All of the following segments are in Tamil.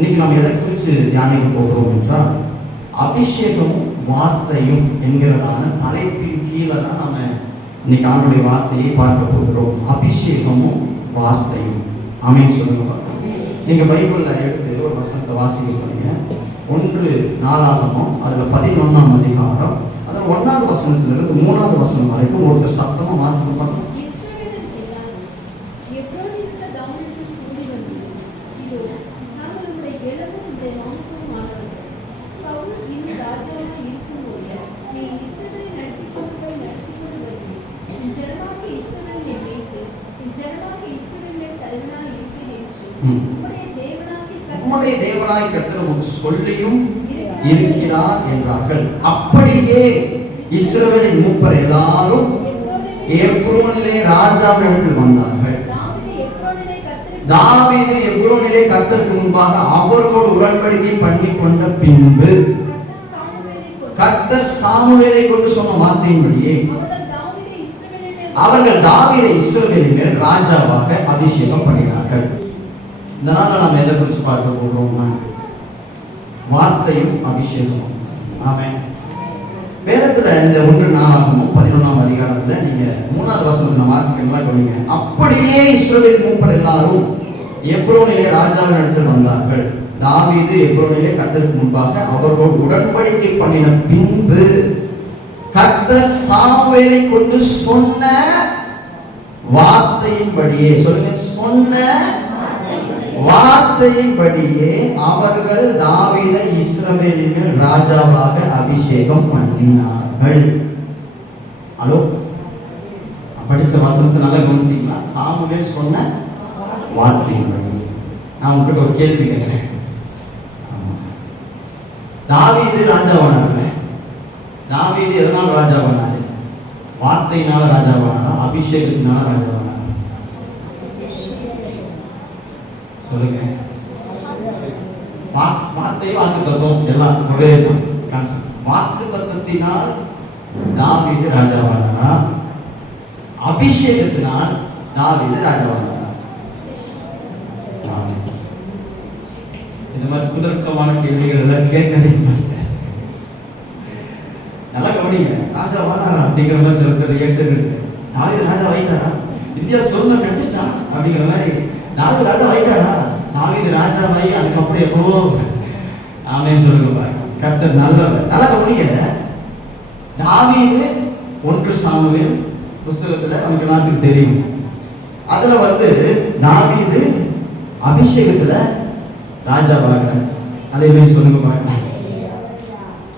இன்னைக்கு நாம் எதை குறித்து தியானிக்க போகிறோம் என்றால் அபிஷேகமும் வார்த்தையும் என்கிறதான தலைப்பின் கீழே தான் நம்ம இன்னைக்கு ஆண்டுடைய வார்த்தையை பார்க்க போகிறோம். அபிஷேகமும் வார்த்தையும். ஆமென் சொல்லுங்க. நீங்க பைபிள்ல எடுத்து ஒரு வசனத்தை வாசிக்க போறீங்க. 1 அதுல 11ஆம் அதிகாரம், அதுல 1வது வசனத்திலிருந்து 3வது வசனம் வரைக்கும் ஒருத்தர் சத்தமா வாசிக்க பார்க்கலாம். உம்முடைய தேவனாய் கர்த்தர் உமக்கு சொல்லியும் இருக்கிறார் என்றார்கள். அப்படியே இஸ்ரவேலின் மூப்பர் எல்லாரும் எப்ரோனிலே ராஜாவிடத்தில் வந்தார்கள். தாவீது எப்ரோனிலே கர்த்தருக்கு முன்பாக அவர்களோடு உடன்படிக்கை பண்ணி கொண்ட பின்பு கர்த்தர் சாமுவேலை கொண்டு சொன்ன வார்த்தையின்படியே அவர்கள் தாவீதை இஸ்ரவேலின் மேல் ராஜாவாக அபிஷேகம் பண்ணினார்கள். இதனால நாம் எதை குறித்து பார்க்க போகிறோம்னா வார்த்தையும் அபிஷேகமும். ஆமென். வேதத்துல இந்த 1 அதிகாரத்துல நீங்க 3வது வசனத்தை வாசிக்கலாம் சொன்னீங்க. அப்படியே இஸ்ரவேல் மூப்பர் எல்லாரும் எப்ரோனிலே ராஜாவின் இடத்தில் வந்தார்கள். தாவீது எப்ரோனிலே கர்த்தருக்கு முன்பாக அவர்களோடு உடன்படிக்கை பண்ணின பின்பு கர்த்தர் சாமுவேலை கொண்டு சொன்ன வார்த்தையின்படியே, சொல்லுங்க, சொன்ன வார்த்தையின்படியே அவர்கள் தாவீதை இஸ்ரவேலின் மேல் ராஜாவாக அபிஷேகம் பண்ணினார்கள். ஹலோ, படிச்ச வசனத்தை நல்லா கவனிச்சீங்களா? சாமுவேல் சொன்ன வார்த்தையின்படி. நான் உங்ககிட்ட ஒரு கேள்வி கேட்கிறேன். தாவீது ராஜாவானார்ல, தாவீது எதனால் ராஜாவானாரு? வார்த்தையினால ராஜாவானாரா, அபிஷேகத்தினால ராஜாவானாரா? சொல்லுங்க. வார்த்தை வாக்கு தத்துவம் எல்லாம் ஒரே தான் கான்செப்ட். வாக்கு தத்துவத்தினால் தாவீது ராஜாவானாரா, அபிஷேகத்தினால் தாவீது ராஜாவானாரா? இந்த மாதிரி குதர்க்கமான கேள்விகள் எல்லாம் கேட்கறதே கஷ்டம். நல்லா கவனிங்க. ராஜாவானாரா அப்படிங்கிற மாதிரி சில பேர் ரியாக்ஷன் இருக்கு. தாவீது ராஜா ஆயிட்டாரா, இந்தியா சுதந்திரம் கிடைச்சிச்சா அப்படிங்கிற மாதிரி. தாவீது ராஜா ஆயிட்டாரா, தாவீது ராஜாவாகி அதுக்கப்புறம் எப்போ ஆமென் சொல்லுங்க. கர்த்தர் நல்லவர். நல்லா கவனிங்க. தாவீது 1 சாமுவேல் புஸ்தகத்துல நமக்கு எல்லாத்துக்கும் தெரியும். அதுல தாவீது அபிஷேகத்துல ராஜாவாக அதையுமே சொல்லுங்க பாருங்க,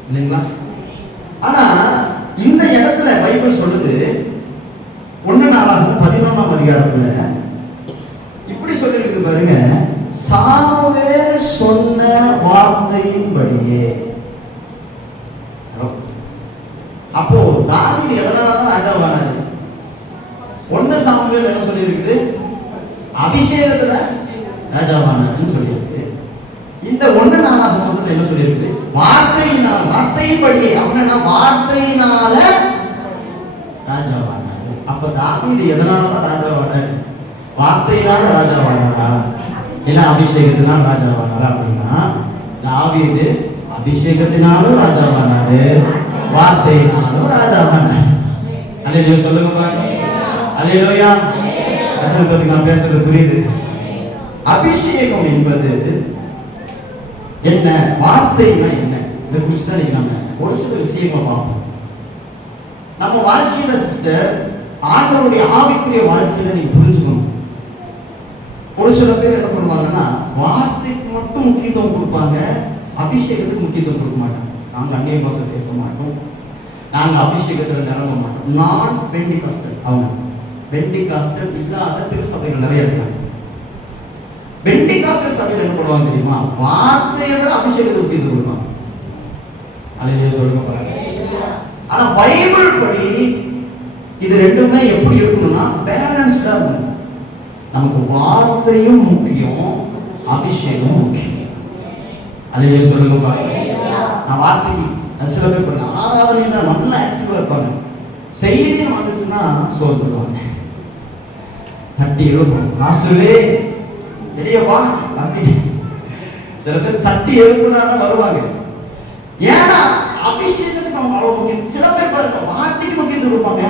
இல்லைங்களா? ஆனா இந்த இடத்துல பைபிள் சொல்லுது 1 11ஆம் அதிகாரத்துல இப்படி சொல்லிருக்கு பாருங்க. சாமுவேல் சொன்ன வார்த்தையின்படியே. அப்போ தாவீது எதனாலதான் ராஜாவானாரு? 1 சாமுவேல் என்ன சொல்லி இருக்குது? அபிஷேகத்துல ராஜாவானாருன்னு சொல்லி இருக்கு. இந்த 1 என்ன சொல்லி இருக்கு? வார்த்தையினால், வார்த்தையின்படியே. அப்படின்னா வார்த்தையினால ராஜாவானாரு. அப்ப தாவீது எதனாலதான் ராஜாவானாரு? வார்த்தையினால ராஜாவானாரா இல்ல அபிஷேகத்தினால் ராஜாவானாரா? அப்படின்னா தாவீது அபிஷேகத்தினாலும் ராஜாவானாரு, வார்த்தையினாலும் ராஜாவானாரு. அல்லேலூயா சொல்லுங்க பாருங்க. அல்லேலூயா. அதான் நான் பேசுறது புரியுது. அபிஷேகம் என்பது என்ன, வார்த்தைனா என்ன, இதை குறித்து தான் நம்ம ஒரு சில விஷயங்களை பார்ப்போம். நம்ம வாழ்க்கையில சிஸ்டர், ஆண்டவருடைய ஆவிக்குரிய வாழ்க்கையில நீங்க புரிஞ்சுக்கணும். ஒரு சில பேர் என்ன பண்ணுவாங்கன்னா வார்த்தைக்கு மட்டும் முக்கியத்துவம் கொடுப்பாங்க, அபிஷேகத்துக்கு முக்கியத்துவம் கொடுக்க மாட்டாங்க. நாங்க அந்நிய பாஷை பேச மாட்டோம், நாங்க அபிஷேகத்துல நிரம்ப மாட்டோம். நான் பெண்டிகாஸ்டல், அவங்க பெண்டிகாஸ்டல் இல்லாத திருச்சபைகள் நிறைய இருக்காங்க. பெண்டிகாஸ்டல் சபையில் என்ன பண்ணுவாங்க தெரியுமா? வார்த்தையை விட அபிஷேகத்துக்கு முக்கியத்துவம் கொடுப்பாங்க. அல்லேலூயா சொல்லுங்க பாருங்க. ஆனா பைபிள் படி இது ரெண்டுமே எப்படி இருக்கணும்னா பேலன்ஸ்டா இருக்கணும். நமக்கு வார்த்தையும் முக்கியம், அபிஷேகமும் முக்கியம். அல்லேலூயா சொல்லுங்க பாருங்க. நான் வார்த்தைக்கு சில பேர் பாருங்க ஆராதனையில நல்லா ஆக்டிவா இருப்பாங்க, செய்தின்னு வந்துச்சுன்னா சோர்ந்துருவாங்க, தட்டி எழுப்பணும், ஆசுவே எடையவா அப்படின்னு. சில பேர் தட்டி எழுப்புனாதான் வருவாங்க. ஏன்னா அபிஷேகத்துக்கு அவங்க அவ்வளவு முக்கியம். சில பேர் பாருங்க வார்த்தைக்கு முக்கியத்துவம் கொடுப்பாங்க,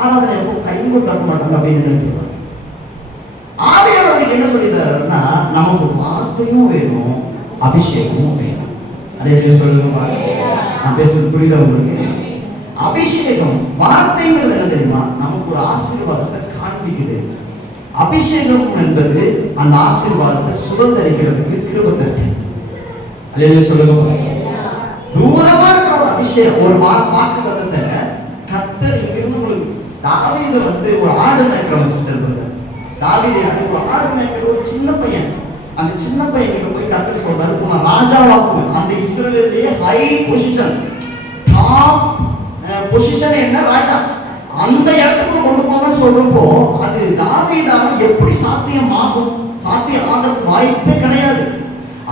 ஆராதனை எப்போ கைங்கூட தட்ட மாட்டாங்க அப்படின்னு நினைக்கிறாங்க. ஆவியானவருக்கு என்ன சொல்லிட்டாருன்னா, நமக்கு வார்த்தையும் வேணும், அபிஷேகமும் வேணும். அதே சொல்லுங்க, நான் பேசுறது புரியுதா உங்களுக்கு? அபிஷேகம் வார்த்தைங்கிறது என்ன தெரியுமா? நமக்கு ஒரு ஆசீர்வாதத்தை காண்பிக்குது. அபிஷேகம் என்பது அந்த ஆசீர்வாதத்தை சுதந்திரிக்கிறதுக்கு கிருபை தருது. அதே சொல்லுங்க, தூரமா இருக்கிற ஒரு அபிஷேகம், ஒரு வாக்கு தரத்தை கர்த்தர் இங்கிருந்து உங்களுக்கு. தாவீது ஒரு ஆடு மேய்க்கிற சிஸ்டர் இருந்தார். தாவீது ஒரு ஆடு மேய்க்கிற ஒரு சின்ன பையன். அந்த சின்ன பையன் போய் கர்த்தர் சொல்றாரு, உன்னை ராஜாவாக்குவேன். அந்த இஸ்ரவேலிலேயே ஹை பொசிஷன், டாப் பொசிஷன் என்ன, ராஜா. அந்த இடத்துக்கு கொண்டு போங்கன்னு சொல்றப்போ அது தாவீதால எப்படி சாத்தியமாகும்? சாத்தியம் ஆகிறதுக்கு வாய்ப்பே கிடையாது.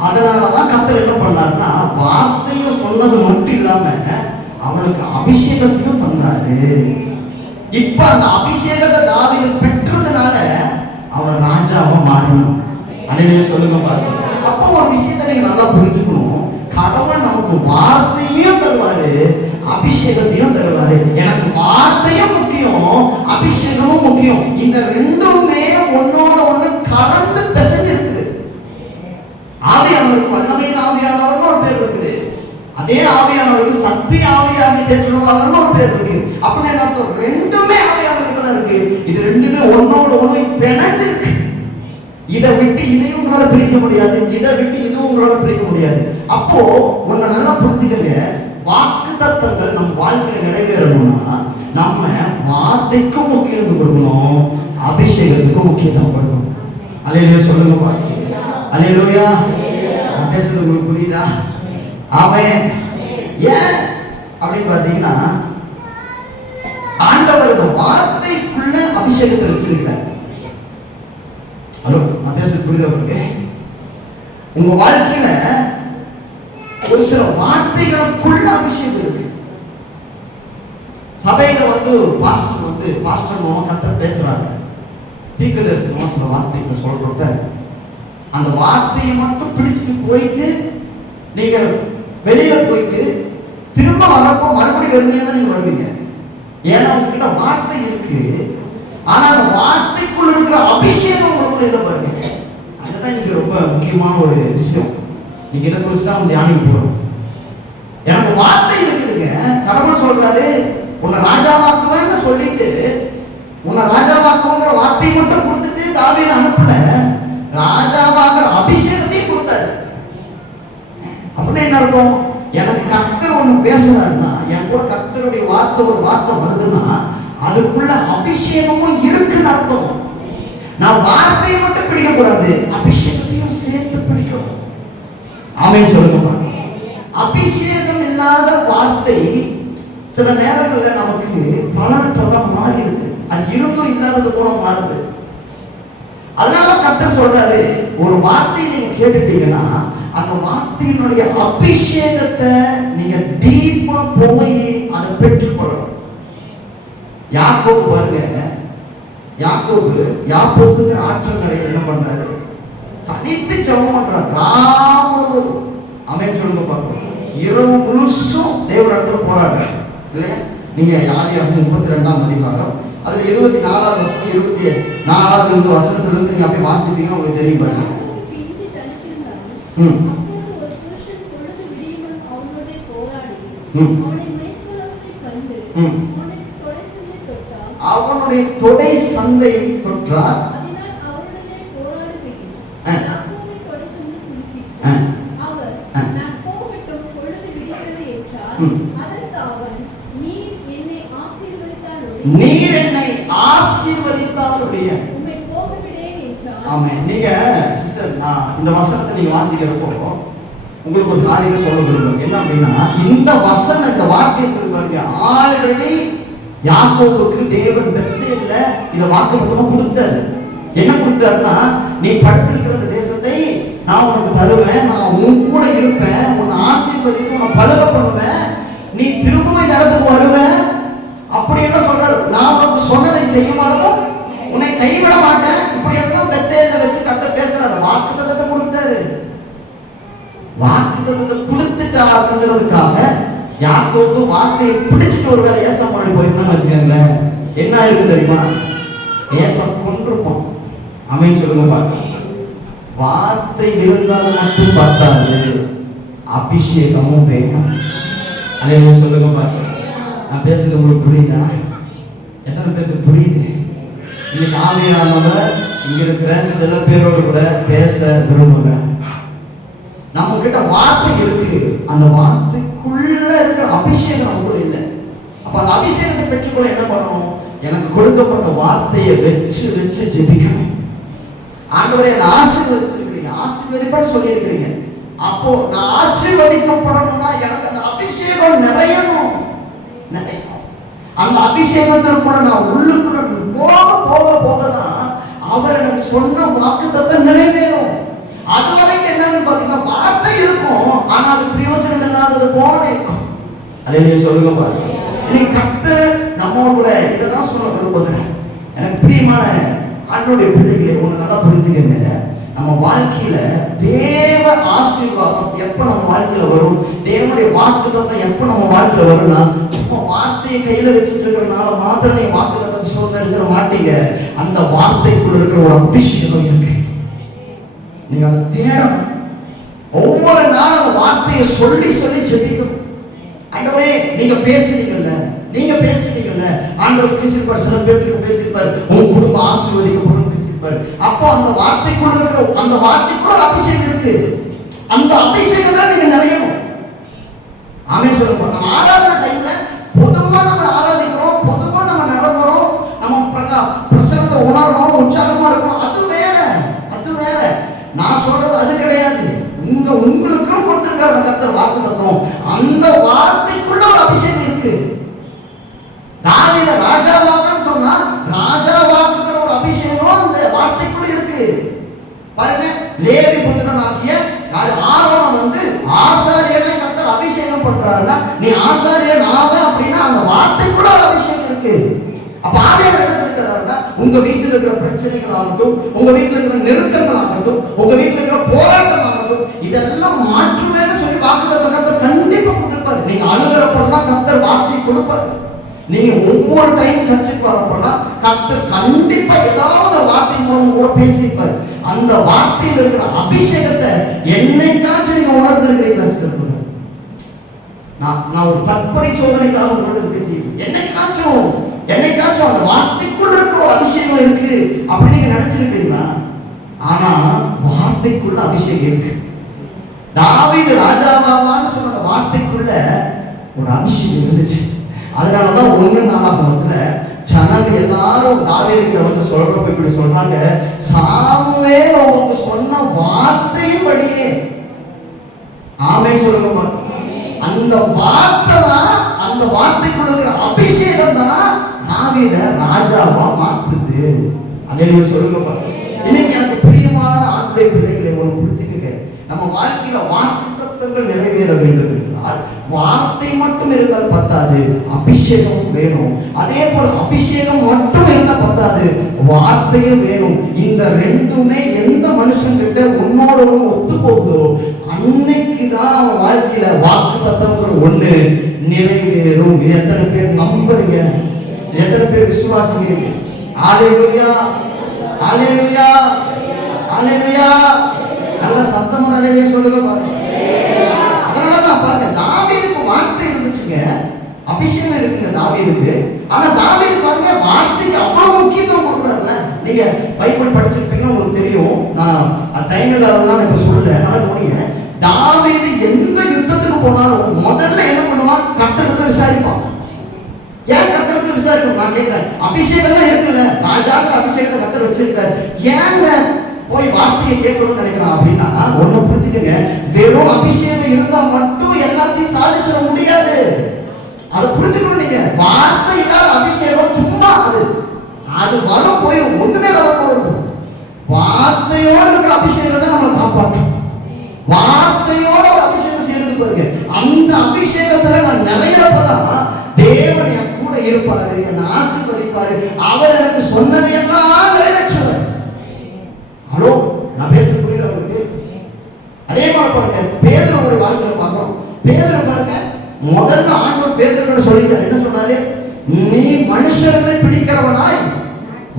அதனாலதான் கர்த்தர் என்ன பண்ணாருன்னா, வார்த்தையும் சொன்னது மட்டும் இல்லாம அவனுக்கு அபிஷேகத்தையும் தந்தாரு. இப்ப அந்த அபிஷேகத்தை தாவீது பெற்றதுனால அவன் ராஜாவா மாறினான். அனைவரே சொல்லுங்க பாருங்க. அப்போ ஒரு விஷயத்தை நீங்க நல்லா புரிஞ்சுக்கணும். கடவுள் நமக்கு வார்த்தையும் தருவாரு, அபிஷேகத்தையும் தருவாரு. எனக்கு வார்த்தையும் முக்கியம், அபிஷேகமும் முக்கியம். இந்த ரெண்டுமே ஒன்னோட ஒண்ணு கலந்து பிசைஞ்சிருக்குது. ஆவியானவருக்கு வல்லமையின் ஆவியானவர்னு ஒரு பேர் இருக்குது. அதே ஆவியானவருக்கு சக்தி ஆவியாகி தேற்றுவாங்கன்னு ஒரு பேர் இருக்கு. அப்படின்னா என்ன அர்த்தம்? ரெண்டுமே ஆவியானவருக்கு தான் இருக்கு. இது ரெண்டுமே ஒன்னோட ஒண்ணு பிணைஞ்சிருக்கு. இதை விட்டு இதையும் உங்களால பிரிக்க முடியாது, இதை விட்டு இதுவும் உங்களால பிரிக்க முடியாது. அப்போ உங்களை நல்லா புரிஞ்சுக்கங்க, வாக்கு தத்தங்கள் நம்ம வாழ்க்கையில நிறைவேறணும்னா நம்ம வார்த்தைக்கும் முக்கியத்துவம் கொடுக்கணும், அபிஷேகத்துக்கும் முக்கியத்துவம் கொடுக்கணும். அல்லேலூயா சொல்லுங்க, அல்லேலூயா. நான் பேசுறது உங்களுக்கு புரியுதா? ஆமென். ஏன் அப்படின்னு பாத்தீங்கன்னா, ஆண்டவர் இந்த வார்த்தைக்குள்ள அபிஷேகத்தை வச்சிருக்கிறார். ஹலோ, நான் பேசுறது புரியுதா உங்களுக்கு? உங்க வாழ்க்கையில ஒரு சில வார்த்தைகளுக்குள்ள அபிஷேகம் இருக்கு. சபையில பாஸ்டர் கர்த்தர் பேசுறாங்க, தீர்க்கதரிசனமா சில வார்த்தைகளை சொல்றப்ப அந்த வார்த்தையை மட்டும் பிடிச்சிட்டு போயிட்டு நீங்க வெளியில போயிட்டு திரும்ப வரப்போ மறுபடியும் வருவீங்கன்னா நீங்க வருவீங்க. ஏன்னா உங்ககிட்ட வார்த்தை இருக்கு, ஆனா அந்த வார்த்தைக்குள்ள இருக்கிற அபிஷேகம் உங்களுக்கு என்ன பாருங்க. அதுதான் இங்க ரொம்ப முக்கியமான ஒரு விஷயம். நீங்க இதை குறிச்சு தான் தியானிக்க போறோம். எனக்கு வார்த்தை இருக்குதுங்க. கடவுள் சொல்றாரு, உன்னை ராஜாவாக்குவேன்னு சொல்லிட்டு உன்னை ராஜாவாக்குங்கிற வார்த்தையை மட்டும் கொடுத்துட்டு தாவீது அனுப்பல, ராஜாவாகிற அபிஷேகத்தையும் கொடுத்தாரு. அப்படின்னு என்ன இருக்கும்? எனக்கு கர்த்தர் ஒண்ணு பேசுறாருன்னா, என் கூட கர்த்தருடைய வார்த்தை ஒரு வார்த்தை வருதுன்னா அதுக்குள்ள அபிஷேகமும் இருக்குன்னு அர்த்தம். நான் வார்த்தையை மட்டும் பிடிக்க கூடாது, அபிஷேகத்தையும் சேர்த்து பிடிக்கணும். ஆமென் சொல்லுங்க. அபிஷேகம் இல்லாத வார்த்தை சில நேரங்களில் நமக்கு பலனற்றதா மாறி இருக்கு. அது இருந்தும் இல்லாதது போல மாறுது. அதனால கர்த்தர் சொல்றாரு, ஒரு வார்த்தையை நீங்க கேட்டுட்டீங்கன்னா அந்த வார்த்தையினுடைய அபிஷேகத்தை நீங்க டீப்பா போய் அதை பெற்றுக்கொள்ளணும். யாக்கோபு பாருங்க, யாக்கோபுங்கிற ஆற்றங்கரையில் என்ன பண்றாரு? தனித்து ஜெபம் பண்றாரு ராமுழுவதும். ஆமென் சொல்லுங்க பார்ப்போம். இரவு முழுசும் தேவனிடத்துல போராடுறாரு இல்லையா? நீங்க யாரையாவது 32ஆம் அதிகாரம் அதுல 24வது வசனம் 24வது வசனத்திலிருந்து நீங்க அப்படியே வாசித்தீங்கன்னா உங்களுக்கு தெரியும் பாருங்க. அவனுடைய தொடை சந்தையை தொற்றார். நீர் என்னை ஆசீர்வதித்தாலுடைய. ஆமென். நீங்க சிஸ்டர், நான் இந்த வசனத்தை நீங்க வாசிக்கிறப்போ உங்களுக்கு ஒரு காரியம் சொல்ல விரும்புறேன். என்ன அப்படின்னா, இந்த வசனம், இந்த வாக்கியத்தை பாருங்க, ஆல்ரெடி யாக்கோபுக்கு தேவன் பெத்தேல்ல இந்த வாக்குத்தத்தமா கொடுத்தாரு. என்ன கொடுத்தாருன்னா, நீ படுத்திருக்கிற தேசத்தை நான் உனக்கு தருவேன், நான் உன் கூட இருப்பேன், உன்னை ஆசீர்வதித்து உன்னை பலக பண்ணுவேன், நீ திரும்பவும் இந்த இடத்துக்கு வருவேன். அப்படி என்ன சொல்றாரு? நான் உனக்கு சொன்னதை செய்யுமாறும் உன்னை கைவிட மாட்டேன். இப்படி எல்லாம் பெத்தேல்ல வச்சு கர்த்தர் பேசுறாரு, வாக்குத்தத்தத்தை கொடுத்தாரு. வாக்குத்தத்தத்தை கொடுத்துட்டாங்கிறதுக்காக யாக்கோபு வார்த்தையை பிடிச்சிட்டு ஒரு வேலை ஏசா பண்ணி போயிருந்தான்னு வச்சுக்கோங்களேன், என்ன இருக்கு தெரியுமா? ஏசா கொண்டிருப்போம். அமைன்னு சொல்லுங்க பாருங்க. வார்த்தை இருந்தால் மட்டும் பார்த்தாது, அபிஷேகமும் வேணும். அல்லேலூயா சொல்லுங்க பாருங்க. நான் பேசுறது உங்களுக்கு புரியுதா? எத்தனை பேருக்கு புரியுது? இன்னைக்கு ஆவியானவர் இங்க இருக்கிற சில பேரோடு கூட பேச விரும்புகிறேன். நம்ம கிட்ட வார்த்தை இருக்கு, அந்த வார்த்தைக்குள்ள இருக்கிற அபிஷேகம் நமக்கு இல்லை. அப்ப அந்த அபிஷேகத்தை பெற்றுக்கொள்ள என்ன பண்ணணும்? எனக்கு கொடுக்கப்பட்ட வார்த்தையை வச்சு வச்சு ஜெபிக்கணும். ஆண்டவரே என்னை ஆசீர்வதிச்சிருக்கிறீங்க, ஆசீர்வதிப்பான்னு சொல்லியிருக்கிறீங்க. அப்போ நான் ஆசீர்வதிக்கப்படணும்னா எனக்கு அந்த அபிஷேகம் நிறையணும். அந்த அபிஷேகத்திற்குள்ள நான் உள்ளுக்குள்ள போக போக போகதான் அவர் எனக்கு சொன்ன வாக்குத்தத்தை நிறைவேறும். அது வரைக்கும் என்னன்னு பாத்தீங்கன்னா வார்த்தை இருக்கும், ஆனா அது பிரயோஜனம் இல்லாதது போல இருக்கும். அல்லேலூயா சொல்லுங்க பாருங்க. இன்னைக்கு கர்த்தர் நம்ம கூட இதைதான் சொல்ல விரும்புகிறேன். எனக்கு பிரியமான ஆண்டவருடைய பிள்ளைகளை ஒண்ணு நல்லா புரிஞ்சுக்கங்க. நம்ம வாழ்க்கையில தேவ ஆசீர்வாதம் எப்ப நம்ம வாழ்க்கையில வரும், தேவனுடைய வாக்குத்தத்தம் எப்ப நம்ம வாழ்க்கையில வரும்னா, சும்மா வார்த்தையை கையில வச்சுட்டு இருக்கிறதுனால மாத்திரம் நீங்க வாக்குத்தத்தம் சோதனை மாட்டீங்க. அந்த வார்த்தைக்குள்ள இருக்கிற ஒரு அபிஷேகம் இருக்கு, நீங்க அதை தேடணும். ஒவ்வொரு நாளும் அந்த வார்த்தையை சொல்லி சொல்லி ஜெபிக்கணும். ஆண்டவரே நீங்க பேசுறீங்கல்ல, நீங்க பேசுறீங்கல்ல, ஆண்டவர் பேசியிருப்பார், சில பேருக்கு பேசியிருப்பார், உங்க குடும்பம் ஆசீர்வதிக்கப்படும் பேசியிருப்பார். அப்போ அந்த வார்த்தைக்குள்ள இருக்கிற அந்த வார்த்தைக்குள்ள அபிஷேகம் இருக்கு. அந்த அபிஷேகம் தான் நீங்க நிறையணும். ஆமென் சொல்லுங்க. நம்ம ஆராதனை டைம்ல பொதுவா நம்ம ஆராதிக்கிறோம், பொதுவா நம்ம நடக்கிறோம், நம்ம பிரசனத்தை உணர்றோம், உற்சாகமா இருக்கணும். அது வேற, அது வேற. நான் சொல்றது அது கிடையாது. உங்களுக்கும் கொடுத்திருக்காரு கர்த்தர் வாக்குத்தத்தம். அந்த வார்த்தைக்குள்ள ஒரு அபிஷேகம் இருக்கு. தாவீது ராஜாவாகன்னு சொன்னா ராஜாவாக்குற ஒரு அபிஷேகம் அந்த வார்த்தைக்குள்ள இருக்கு. பாருங்க, லேவி புத்திரனாகிய ஆரோன் வந்து ஆசாரியனை கர்த்தர் அபிஷேகம் பண்றாருன்னா, நீ ஆசாரியன் ஆக அப்படின்னா அந்த வார்த்தைக்குள்ள ஒரு அபிஷேகம் இருக்கு. அப்ப ஆவியானவர் என்ன சொல்லிட்டாருன்னா, உங்க வீட்டில் இருக்கிற பிரச்சனைகள் ஆகட்டும், உங்க வீட்டில் இருக்கிற நெருக்கங்கள் ஆகட்டும், உங்க வீட்டில் இருக்கிற போராட்டம் ஆகட்டும், இதெல்லாம் மாற்றுவேன்னு சொல்லி வாக்குத்தத்தம் கர்த்தர் கண்டிப்பா கொடுப்பாரு. நீங்க அழுகிறப்பெல்லாம் கர்த்தர் வார்த்தை கொடுப்பாரு. நீங்க ஒவ்வொரு டைம் சர்ச்சுக்கு வரப்போனா கர்த்தர் கண்டிப்பா ஏதாவது வார்த்தை மூலம் கூட பேசியிருப்பாரு. அந்த வார்த்தையில் இருக்கிற அபிஷேகத்தை என்னைக்காச்சும் நீங்க உணர்ந்திருக்கிறீங்களா? நான் ஒரு தற்பரிசோதனைக்காக உங்களோட பேசியிருக்கேன். என்னைக்காச்சும் அந்த வார்த்தைக்குள்ள இருக்கிற ஒரு அபிஷேகம் இருக்கு அப்படின்னு நீங்க நினைச்சிருக்கீங்களா? ஆனா வார்த்தைக்குள்ள அபிஷேகம் இருக்கு. தாவீது ராஜாவான்னு சொன்ன அந்த வார்த்தைக்குள்ள ஒரு அபிஷேகம் இருந்துச்சு. அதனாலதான் 1 நாளாகமத்துல ஜனங்க எல்லாரும் தாவீதுகிட்ட வந்து சொல்றப்ப இப்படி சொல்றாங்க, சாமுவேல் உங்களுக்கு சொன்ன வார்த்தையின்படியே. ஆமென் சொல்லுங்க. அந்த வார்த்தை தான், அந்த வார்த்தைக்குள்ள இருக்கிற அபிஷேகம் தான் தாவீதை ராஜாவா மாற்றுது. அல்லேலூயா சொல்லுங்க. இன்னைக்கு எனக்கு பிரியமான ஆண்டவருடைய பிள்ளைகளை ஒன்று புரிஞ்சுக்கங்க. நம்ம வாழ்க்கையில வாக்குத்தத்தங்கள் நிறைவேற வேண்டும் என்றால் வார்த்தை மட்டும் இருந்தால் பத்தாது, அபிஷேகம் வேணும். அதே போல அபிஷேகம் மட்டும் இருந்தால் பத்தாது, வார்த்தையும் வேணும். இந்த ரெண்டுமே எந்த மனுஷன் கிட்ட உன்னோட ஒத்து போகுதோ அன்னைக்குதான் அவன் வாழ்க்கையில வாக்குத்தத்தம் ஒண்ணு நிறைவேறும். எத்தனை பேர் நம்புறீங்க? எத்தனை பேர் விசுவாசிக்கிறீங்க? அல்லேலூயா, அல்லேலூயா, அல்லேலூயா. நல்ல சத்தமா அல்லேலூயா சொல்லுங்க பாருங்க. அதனாலதான் பாருங்க, தாவீதுக்கு வார்த்தை இருந்துச்சுங்க, அபிஷேகம் இருக்குங்க தாவீதுக்கு. ஆனா தாவீது பாருங்க வார்த்தைக்கு அவ்வளவு முக்கியத்துவம் கொடுக்குறாருல்ல. நீங்க பைபிள் படிச்சிருப்பீங்கன்னா உங்களுக்கு தெரியும். நான் டைம்ல அதெல்லாம் இப்ப சொல்லல. நடக்க தாவீது எந்த யுத்தத்துக்கு போனாலும் முதல்ல என்ன பண்ணுவான்? கர்த்தரிடத்துல விசாரிப்பான். ஏன் கர்த்தரிடத்துல விசாரிக்கும்? நான் கேட்கிறேன், அபிஷேகம் தான் இருக்குல்ல, ராஜாவுக்கு அபிஷேகத்தை கர்த்தர் வச்சிருக்காரு, ஏன் போய் வார்த்தையை கேட்கணும்னு நினைக்கிறான் அப்படின்னா, ஒண்ணு புரிஞ்சுக்கங்க, வெறும் அபிஷேகம் இருந்தா மட்டும் எல்லாத்தையும் சாதிச்சிட முடியாது. அதை புரிஞ்சுக்கணும். நீங்க வார்த்தை இல்லாத அபிஷேகம் சும்மா அது வரும் போய் ஒண்ணுமே வரும். வார்த்தையோட இருக்கிற அபிஷேகத்தை நம்மளை காப்பாற்றும். வார்த்தையோட ஒரு அபிஷேகம் சேர்ந்து பாருங்க. அந்த அபிஷேகத்துல நான் நிறையப்பதான் தேவன் என் கூட இருப்பாரு, என்னை ஆசீர்வதிப்பாரு, அவர் எனக்கு சொன்னதையெல்லாம் நிறைவேற்றுவார். ஹலோ, நான் பேசுறது புரியுதா உங்களுக்கு? அதே மாதிரி பாருங்க, பேதுரு நீ மனுஷர்களை பிடிக்கிறவனாய்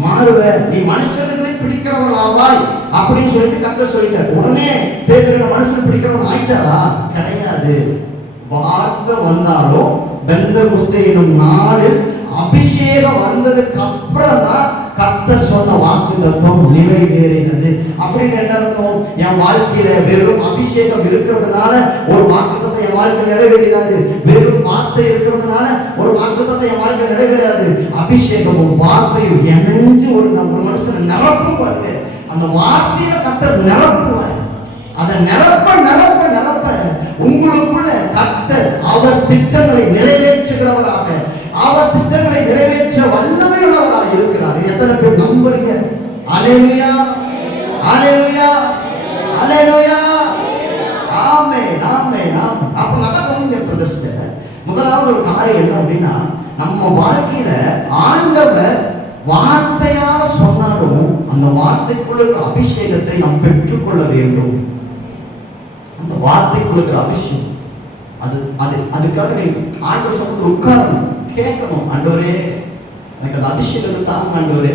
மாறுவ, நீ மனுஷர்களை பிடிக்கிறவனாவாய் அப்படின்னு சொல்லிட்டு கர்த்தர் சொல்லிட்டார். உடனே பேதுரு மனுஷன் பிடிக்கிறவன் ஆயிட்டாரா? கிடையாது. வார்த்தை வந்தாலும் பெந்தெகோஸ்தே என்னும் நாளில் அபிஷேகம் வந்ததுக்கு அப்புறம் தான் கர்த்தர் சொன்ன வாக்குத்தத்தம் நிறைவேறினது. அப்படின்னு என்ன அர்த்தம்? என் வாழ்க்கையில வெறும் அபிஷேகம் இருக்கிறதுனால ஒரு வாக்குத்தத்தம் என் வாழ்க்கை நிறைவேறாது. வெறும் வார்த்தை இருக்கிறதுனால ஒரு வாக்குத்தத்தம் என் வாழ்க்கை நிறைவேறாது. அபிஷேகமும் வார்த்தையும் இணைஞ்சு ஒரு மனுஷனை நிரப்பும் பாருங்க. அந்த வார்த்தையில கர்த்தர் நிரப்புவார். அதை நிரப்ப நிரப்ப நிரப்ப உங்களுக்குள்ள கர்த்தர் அவர் திட்டங்களை நிறைவேற்றுகிறவராக, அவர் திட்டங்களை நிறைவேற்ற வல்லமை உள்ளவராக இருக்கிறார். எத்தனை பேர் நம்புறீங்க? அல்லேலூயா, அல்லேலூயா, அல்லேலூயா, ஆமென், ஆமென், ஆமென். அப்ப நல்லா கவனிங்க பிரதர்ஸ்ல. முதலாவது ஒரு காரியம் என்ன அப்படின்னா, நம்ம வாழ்க்கையில ஆண்டவர் வார்த்தையால சொன்னாலும் அந்த வார்த்தைக்குள்ள இருக்கிற அபிஷேகத்தை நாம் பெற்றுக்கொள்ள வேண்டும். அந்த வார்த்தைக்குள்ள இருக்கிற அபிஷேகம் அதுக்காக நீ ஆண்டவர் சமூகத்தில் உட்காரணும், கேட்கணும். ஆண்டவரே எனக்கு அந்த அபிஷேகத்தை தாங்க ஆண்டவரே.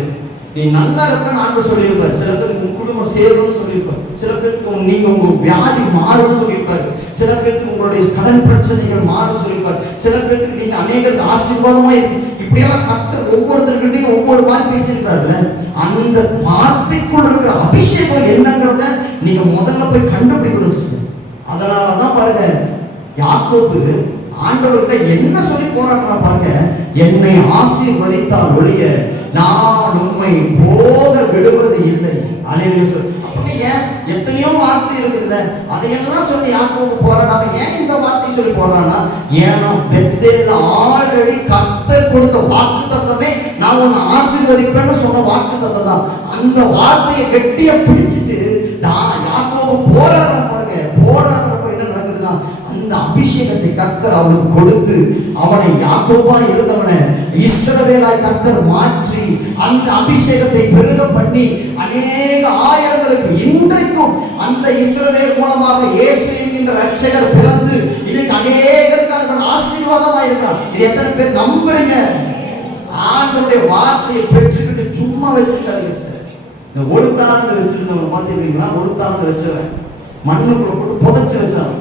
நீ நல்லா இருக்கன்னு ஆண்டவர் சொல்லியிருப்பார். சில பேருக்கு உங்க குடும்பம் சேரும்னு சொல்லியிருப்பார். சில பேருக்கு நீங்க உங்க வியாதி மாறும்னு சொல்லியிருப்பார். சில பேருக்கு உங்களுடைய கடன் பிரச்சனைகள் மாறும் சொல்லியிருப்பார். சில பேருக்கு நீங்க அநேகருக்கு ஆசீர்வாதமா இருக்கு. இப்படியெல்லாம் கர்த்தர் ஒவ்வொருத்தருக்கிட்டையும் ஒவ்வொரு மாதிரி பேசியிருக்காருல்ல. அந்த வார்த்தைக்குள்ள இருக்கிற அபிஷேகம் என்னங்கிறத நீங்க முதல்ல போய் கண்டுபிடிக்கணும். அதனாலதான் பாருங்க, யாக்கோபு ஆண்டவர்கிட்ட என்ன சொல்லி போராடுறா பாருங்க, என்னை ஆசீர்வதித்தால் ஒழிய நான் உம்மை போக விடுவது இல்லை. அல்லேலூயா. அப்படியே ஏன் எத்தனையோ வார்த்தை இருக்குதுல்ல, அதையெல்லாம் சொல்லி யாக்கோபு போராடாம ஏன் இந்த வார்த்தை சொல்லி போறான்னா, ஏன்னா பெத்தேல்ல ஆல்ரெடி கர்த்தர் கொடுத்த வாக்குத்தத்தமே நான் உன்னை ஆசீர்வதிப்பேன்னு சொன்ன வாக்குத்தத்தம் தான். அந்த வார்த்தையை கெட்டியா பிடிச்சிட்டு யாக்கோபு போராடுறான் பாருங்க. போராடுறப்ப என்ன நடக்குதுன்னா, அந்த அபிஷேகத்தை கர்த்தர் அவனுக்கு கொடுத்து அவனை யாக்கோபா இருந்தவனை இஸ்ரவேலாய் கர்த்தர் மாற்றி அந்த அபிஷேகத்தை பெருக பண்ணி அநேக ஆயிரங்களுக்கு இன்றைக்கும் அந்த இஸ்ரவேல் மூலமாக இயேசு என்கின்ற ரட்சகர் பிறந்து இன்னைக்கு அநேகருக்கு ஆசீர்வாதமாக இருக்கிறார். இது எத்தனை பேர் நம்புறீங்க? ஆண்டவருடைய வார்த்தையை பெற்றுக்கிட்டு சும்மா வச்சிருக்காரு. இந்த ஒழுத்தானத்தை வச்சிருந்தவங்க பார்த்தீங்களா? ஒழுத்தானத்தை வச்சவன் மண்ணுக்குள்ள போட்டு புதைச்சு வச்சான்.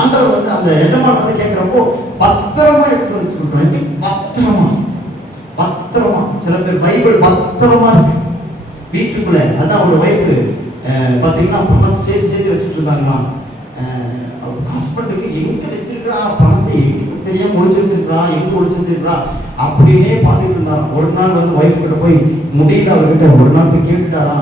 ஆண்டவர் வந்து அந்த எஜமான் வந்து கேட்கிறப்போ பத்திரமா எடுத்து வச்சுருக்கோம். பத்திரமா பத்திரமா. சில பேர் பைபிள் பத்திரமா இருக்கு வீட்டுக்குள்ள. அதான் ஒரு ஒய்ஃபு பார்த்தீங்கன்னா பணத்தை சேர்த்து சேர்த்து வச்சுட்டு இருக்காங்களாம். ஹஸ்பண்டுக்கு எங்க வச்சிருக்கிறா பணத்தை எங்க தெரியாம ஒழிச்சு வச்சிருக்கிறா, எங்க ஒழிச்சு வச்சிருக்கிறா அப்படின்னே பார்த்துட்டு இருந்தாராம். ஒரு நாள் வந்து ஒய்ஃப் கிட்ட போய் முடியல, அவர்கிட்ட ஒரு நாள் போய் கேட்டுட்டாரா,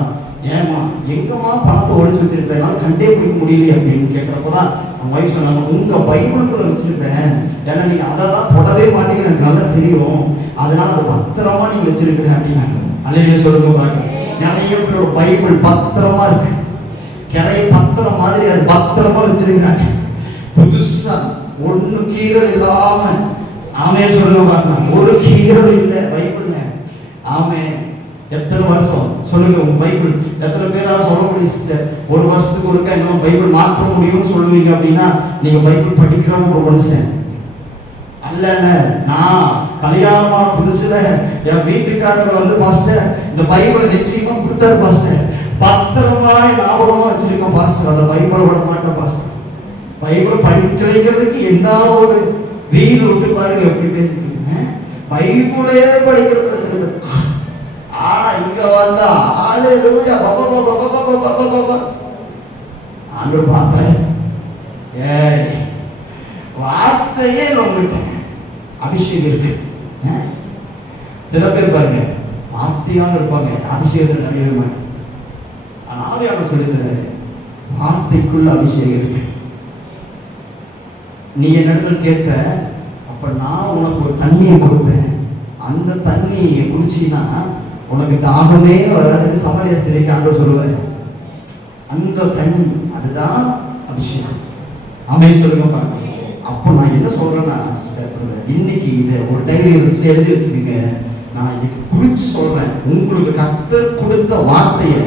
ஏமா எங்கம்மா பணத்தை ஒழிச்சு வச்சிருக்கேன், கண்டே போய்க்க முடியலையே அப்படின்னு கேட்கிறப்பதான் அவங்க ஒய்ஃப் சொன்னாங்க, உங்க பைபிளுக்குள்ள வச்சிருக்கேன், ஏன்னா நீங்க அதை தான் தொடவே மாட்டீங்கன்னு எனக்கு நல்லா தெரியும், அதனால அதை பத்திரமா நீங்க வச்சிருக்கிறேன் அப்படின்னாங்க. அல்லேலூயா சொல்லுங்க. நிறைய பேரோட பைபிள் பத்திரமா இருக்கு, கிளை பத்திரம் மாதிரி அது பத்திரமா வச்சிருக்கிறாங்க. புதுசா ஒண்ணு கீரல் இல்லாம. ஆமென் சொல்லுங்க பாருங்க. ஒரு கீரல் இல்லை பைபிள்ல. ஆமென். எத்தனை வருஷம் சொல்லுங்க உங்க பைபிள் எத்தனை பேரால சொல்ல முடியும் சிஸ்டர்? ஒரு வருஷத்துக்கு ஒருக்கா இன்னும் பைபிள் மாற்ற முடியும்னு சொல்லுவீங்க அப்படின்னா நீங்க பைபிள் படிக்கிறவங்க ஒரு மனுஷன் அல்ல. நான் கல்யாணமான புதுசுல என் வீட்டுக்காரர் வந்து பாஸ்டர் இந்த பைபிள் நிச்சயமா கொடுத்தாரு பாஸ்டர், பத்திரமா ஞாபகமா வச்சிருக்கேன் பாஸ்டர், அந்த பைபிளை விட மாட்டேன் பாஸ்டர். பைபிள் படிக்கிறதுக்கு என்ன ஒரு ரீல் விட்டு பாருங்க எப்படி பேசிக்கிறீங்க. பைபிளே படிக்கிறதுல சில இங்க வந்தா அல்லேலூயா பாபா பாபா பாபா பாபா ஆண்டவர் பார்த்தாரு. வார்த்தையே நம்பிட்டேன், அபிஷேகம் இருக்கு. சில பேர் பாருங்க வார்த்தையாக இருப்பாங்க, அபிஷேகத்தை நிறையவே மாட்டேன். ஆனால் அவர் சொல்லியிருந்தாரு வார்த்தைக்குள்ள அபிஷேகம் இருக்கு. நீ என்னிடத்தில் கேட்ப, அப்ப நான் உனக்கு ஒரு தண்ணியை கொடுப்பேன், அந்த தண்ணியை குடிச்சின்னா உனக்கு தாகமே வராதுன்னு சமரிய ஸ்திரிக்கு ஆண்டவர் சொல்லுவார். அந்த தண்ணி அதுதான் அபிஷேகம். ஆமென் சொல்லுங்க பாருங்க. அப்போ நான் என்ன சொல்றேன்னா, இன்னைக்கு இதை ஒரு டைரி வச்சு எழுதி வச்சுக்கீங்க. நான் இன்னைக்கு குறிச்சு சொல்றேன், உங்களுக்கு கர்த்தர் கொடுத்த வார்த்தையை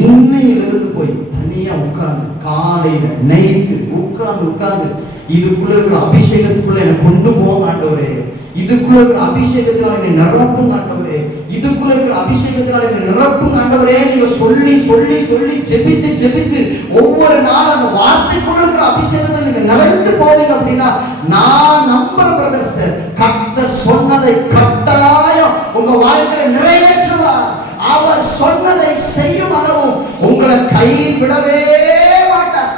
இன்னையிலிருந்து போய் தனியா உட்கார்ந்து காலையில நைட்டு உட்கார்ந்து இதுக்குள்ள இருக்கிற அபிஷேகத்துக்குள்ள என்னை கொண்டு போக ஆண்டவரே, இதுக்குள்ள இருக்கிற அபிஷேகத்தினால என்னை நிரப்பும் ஆண்டவரே, இதுக்குள்ள இருக்கிற அபிஷேகத்தினால என்னை நிரப்பும் ஆண்டவரே. நீங்க சொல்லி சொல்லி சொல்லி ஜெபிச்சு ஜெபிச்சு ஒவ்வொரு நாளும் அந்த வார்த்தைக்குள்ள இருக்கிற அபிஷேகத்தை நீங்க நிறைஞ்சு போவீங்க அப்படின்னா நான் நம்புறேன் பிரதர்ஸ், கர்த்தர் சொன்னதை கட்டாயம் உங்க வாழ்க்கையில நிறைவேற்றுவார். அவர் சொன்னதை செய்யும் அளவும் உங்களை கைவிடவே மாட்டார்.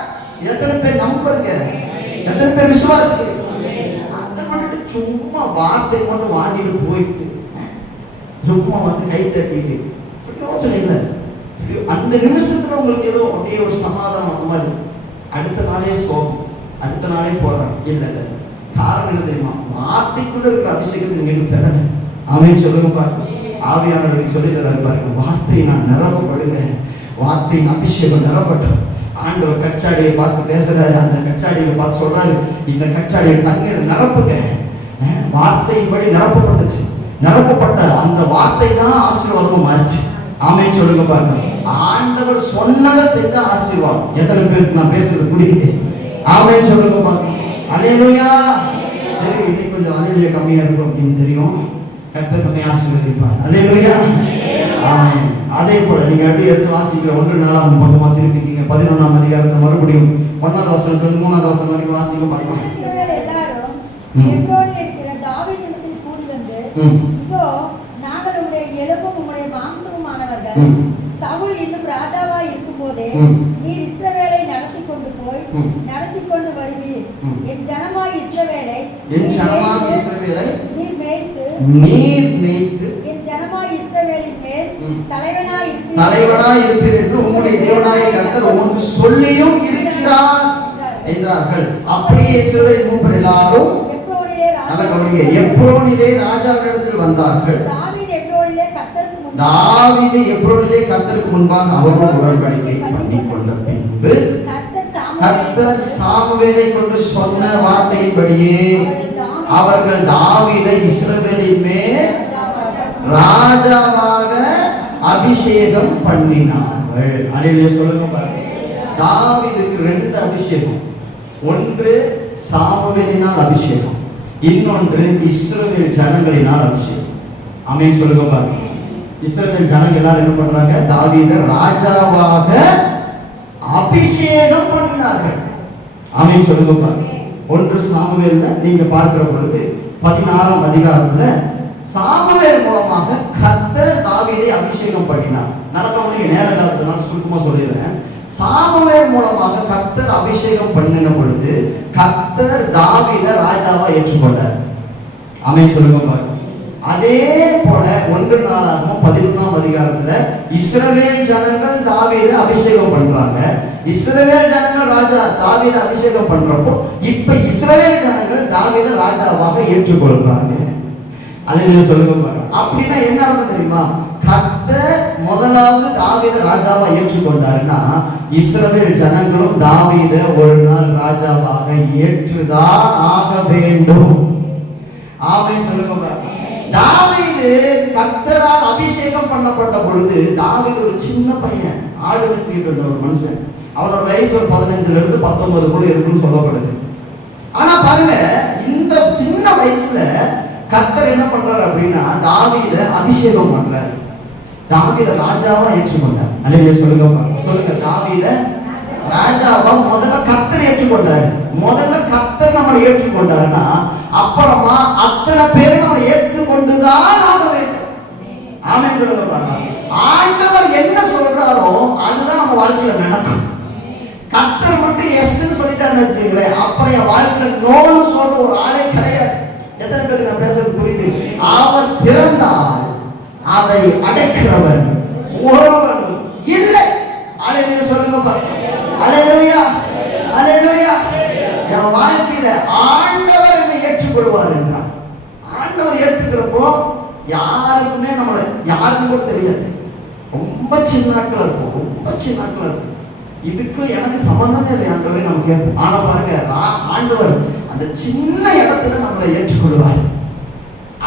எத்தனை பேர் நம்புறீங்க? எத்தனை பேர் விசுவாசிக்கிறீங்க? அதை மட்டும் சும்மா வார்த்தை மட்டும் வாங்கிட்டு போயிட்டு சும்மா வந்து கை தட்டிட்டு யோசனை இல்லை. அந்த நிமிஷத்துல உங்களுக்கு ஏதோ அப்படியே ஒரு சமாதானம் அந்த மாதிரி, அடுத்த நாளே சோகம், அடுத்த நாளே போடுறேன். இல்லை இல்லை, காரணம் என்ன தெரியுமா? வார்த்தைக்குள்ள இருக்கிற அபிஷேகத்தை நீங்க பெறல. ஆமென் சொல்லுங்க பாருங்க. ஆவியானவர்களுக்கு சொல்லி தராரு பாருங்க, வார்த்தை நான் நிரப்பப்படுங்க, வார்த்தையின் அபிஷேகம் நிரப்பட்டும். ஆண்டவர் கச்சாடியை பார்த்து பேசுறாரு, அந்த கச்சாடியை பார்த்து சொல்றாரு, இந்த கச்சாடியை தண்ணீர் நிரப்புங்க. வார்த்தையின்படி நிரப்பப்பட்டுச்சு, நிரப்பப்பட்ட அந்த வார்த்தை தான் ஆசீர்வாதம் மாறிச்சு. ஆமென் சொல்லுங்க பாருங்க. ஆண்டவர் சொன்னதை செஞ்ச ஆசீர்வாதம். எத்தனை பேருக்கு நான் பேசுறது புரியுது? ஆமென் சொல்லுங்க பாருங்க. அல்லேலூயா. தெரியும் இன்னைக்கு கொஞ்சம் அல்லேலூயா கம்மியா இருக்கும் அப்படின்னு தெரியும். கர்த்தர் நம்மை ஆசீர்வதிப்பார். அல்லேலூயா. ஆமென். அதே போல நீங்க அப்படியே எடுத்து வாசிக்கிற 1 பக்கமா திருப்பிக்கீங்க. 11ஆம் அதிகாரத்தை மறுபடியும் 1ஆவது வசனத்துல இருந்து 3ஆவது வசனம் வரைக்கும் வாசிக்க பாருங்க. எல்லாரும் எங்களோடு இருக்கிற தாவீதிடத்தில் கூடி வந்து, இதோ நாங்கள் உம்முடைய எலும்பும் உம்முடைய மாம்சமுமானவர்கள். சவுல் இன்னும் ராஜாவா இருக்கும் போதே நீர் இஸ்ரவேலை நடத்தி கொண்டு போய் நடத்தி கொண்டு வருவீர். என் ஜனமாய் இஸ்ரவேலை நீர் மேய்த்து என் ஜனமாய் இஸ்ரவேலின் மேல் தலைவனாய் இருப்பீர் என்று உம்முடைய தேவனாகிய கர்த்தர் உமக்கு சொல்லியும் இருக்கிறார் என்றார்கள். அப்படியே இஸ்ரவேலின் மூப்பர் எல்லாரும் எப்ரோனிலே ராஜாவினிடத்தில் வந்தார்கள். தாவீது எப்ரோனிலே கர்த்தருக்கு முன்பாக அவரோடு உடன்படிக்கை பண்ணிக்கொண்ட பின்பு கர்த்தர் சாமுவேலை கொண்டு சொன்ன வார்த்தையின்படியே அவர்கள் தாவீதை இஸ்ரவேலின் மேல் ராஜாவாக அபிஷேகம் பண்ணினார்கள். அல்லேலூயா சொல்லுங்க பாருங்க. தாவீதுக்கு 2 அபிஷேகம். ஒன்று சாமுவேலினால் அபிஷேகம், இன்னொன்று இஸ்ரவேல் ஜனங்களினால் அபிஷேகம். ஆமென் சொல்லுங்க பாருங்க. இஸ்ரவேல் ஜனங்கள் எல்லாரும் என்ன பண்றாங்க? தாவீதை ராஜாவாக அபிஷேகம் பண்ணினார்கள். ஆமென் சொல்லுங்க பாருங்க. 1 சாமுவேல்ல நீங்க பார்க்கிற பொழுது 16ஆம் அதிகாரத்துல சாமுவேல் மூலமாக கர்த்தர் தாவீதை அபிஷேகம் பண்ணினார். நடக்கக்கூடிய நேரம் இல்லாததுனால சுருக்கமா சொல்லிடுறேன். சாமுவேல் மூலமாக கர்த்தர் அபிஷேகம் பண்ணின பொழுது கர்த்தர் தாவீதை ராஜாவா ஏற்றுக்கொண்டார். ஆமென் சொல்லுங்க பாருங்க. அதே போல 1 நாளாகமம் 11ஆம் அதிகாரத்துல இஸ்ரவேல் ஜனங்கள் தாவீதை அபிஷேகம் பண்றாங்க. இஸ்ரவேல் ஜனங்கள் ராஜா தாவீதை அபிஷேகம் பண்றப்போ இப்ப இஸ்ரவேல் ஜனங்கள் தாவீதை ராஜாவாக ஏற்றுக்கொள்றாங்க. அல்லேலூயா சொல்லுங்க பாருங்க. அப்படின்னா என்ன அர்த்தம் தெரியுமா? கர்த்தர் முதலாவது தாவீதை ராஜாவா ஏற்றுக்கொண்டாருன்னா இஸ்ரவேல் ஜனங்களும் தாவீதை ஒரு நாள் ராஜாவாக ஏற்றுதான் ஆக வேண்டும். ஆமென் சொல்லுங்க பாருங்க. தாவீது கர்த்தரால் அபிஷேகம் பண்ணப்பட்ட பொழுது தாவீது ஒரு சின்ன பையன், ஆடு வச்சுக்கிட்டு இருந்த ஒரு மனுஷன். அவனோட வயசு ஒரு 15ல இருந்து 19 கூட இருக்குன்னு சொல்லப்படுது. ஆனா பாருங்க, இந்த சின்ன வயசுல கர்த்தர் என்ன பண்றாரு அப்படின்னா தாவீதை அபிஷேகம் பண்றாரு. தாவீதை ராஜாவா ஏற்றுக்கொண்டார். அல்லேலூயா சொல்லுங்க சொல்லுங்க. தாவீதை ராஜாவா முதல்ல கர்த்தர் ஏற்றுக்கொண்டாரு. முதல்ல கர்த்தர் நம்மளை ஏற்றுக்கொண்டாருன்னா அப்புறமா அத்தனை பேர் நம்மளை ஏற்றுக்கொண்டுதான் ஆக வேண்டும். ஆமென் சொல்லுங்க பாருங்க. ஆண்டவர் என்ன சொல்றாரோ அதுதான் நம்ம வாழ்க்கையில நடக்கும். கர்த்தர் மட்டும் எஸ்ன்னு சொல்லிட்டாருன்னு வச்சுக்கீங்களேன், அப்புறம் என் வாழ்க்கையில நோன்னு சொல்ற ஒரு ஆளே கிடையாது. எத்தனை பேருக்கு நான் பேசுறது புரியுது? அவர் பிறந்தால் அதை அடைக்கிறவன் ஒருவன் இல்லை. அல்லேலூயா சொல்லுங்க பாருங்க. அல்லேலூயா அல்லேலூயா. என் வாழ்க்கையில ஆண்டவர் என்னை ஏற்றுக்கொள்வார் என்றார். ஆண்டவர் ஏற்றுக்கிறப்போ யாருக்குமே நம்மள யாருக்கும் கூட தெரியாது. ரொம்ப சின்ன நாட்கள் இருக்கும், ரொம்ப சின்ன நாட்கள் இருக்கும். இதுக்கு எனக்கு சம்பந்தமே இல்லை ஆண்டவரே நம்ம கேட்போம். ஆனா பாருங்க, ஆண்டவர் அந்த சின்ன இடத்துல நம்மளை ஏற்றுக்கொள்வார்.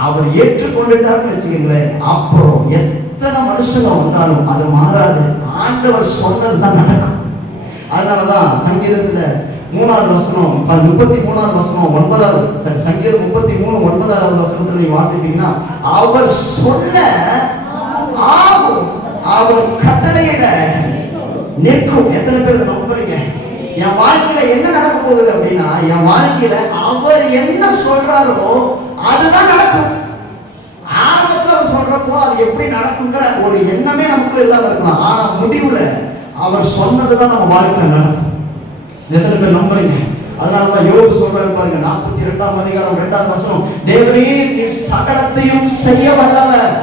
அவர் ஏற்றுக்கொண்டுட்டாருன்னு வச்சுக்கீங்களேன், அப்புறம் எத்தனை மனுஷங்க வந்தாலும் அது மாறாது. ஆண்டவர் சொன்னதுதான் நடக்கும். அதனாலதான் சங்கீதத்துல 3வது வசனம் 33வது வசனம் 9வது சங்கீதம் 33 9வது வசனத்துல நீங்க வாசிப்பீங்கன்னா அவர் சொல்ல ஆகும், அவர் கட்டளையிட நிற்கும். எத்தனை பேர் நம்புறீங்க? என் வாழ்க்கையில என்ன நடக்க போகுது அப்படின்னா, என் வாழ்க்கையில அவர் என்ன சொல்றாரோ அதுதான் நடக்கும். ஆரம்பத்துல அவர் சொல்றப்போ அது எப்படி நடக்குங்கிற ஒரு எண்ணமே நமக்குள்ள இல்லாம இருக்கலாம். ஆனா முடிவுல அவர் சொன்னதுதான் நம்ம வாழ்க்கையில நடக்கும். எத்தனை பேர் நம்புறீங்க? அதனாலதான் யோபு சொல்றாரு பாருங்க, 42ஆம் அதிகாரம் 2வது வசனம், தேவரே நீர் சகலத்தையும் செய்ய வல்லவர்,